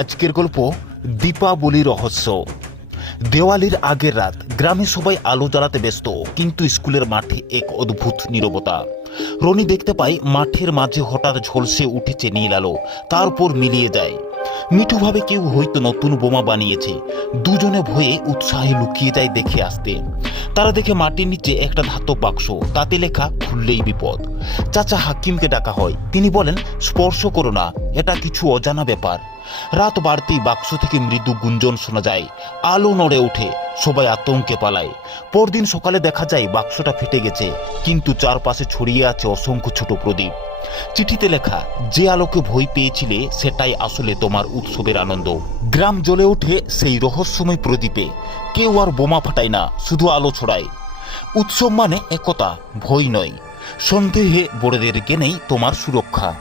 আজকের গল্প দীপাবলি রহস্য। দেওয়ালির আগের রাত গ্রামে সবাই আলো জ্বালাতে ব্যস্ত, কিন্তু স্কুলের মাঠে এক অদ্ভুত নীরবতা। রনি দেখতে পায় মাঠের মাঝে হঠাৎ ঝলসে উঠেছে নীল আলো তারপর মিলিয়ে যায়। মিঠুভাবে কেউ হয়তো নতুন বোমা বানিয়েছে, দুজনে ভয়ে উৎসাহে লুকিয়ে যায় দেখে আসতে। তারা দেখে মাটির নিচে একটা ধাতব বাক্স, তাতে লেখা, খুললেই বিপদ। চাচা হাকিমকে ডাকা হয়। তিনি বলেন, স্পর্শ করো না, এটা কিছু অজানা ব্যাপার। রাত বাড়তেই বাক্স থেকে মৃদু গুঞ্জন শোনা যায়। আলো নড়ে ওঠে, সবাই আতঙ্কে পালায়। পরদিন সকালে দেখা যায় বাক্সটা ফেটে গেছে, কিন্তু চারপাশে ছড়িয়ে আছে অসংখ্য ছোট প্রদীপ। চিঠিতে লেখা, যে আলোকে ভয় পেয়েছিলে, সেটাই আসলে তোমার উৎসবের আনন্দ। গ্রাম জ্বলে ওঠে সেই রহস্যময় প্রদীপে। কেউ আর বোমা ফাটায় না, শুধু আলো ছড়ায়। উৎসব মানে একতা, ভয় নয়। সন্দেহে বড়দেরকে নেই তোমার সুরক্ষা।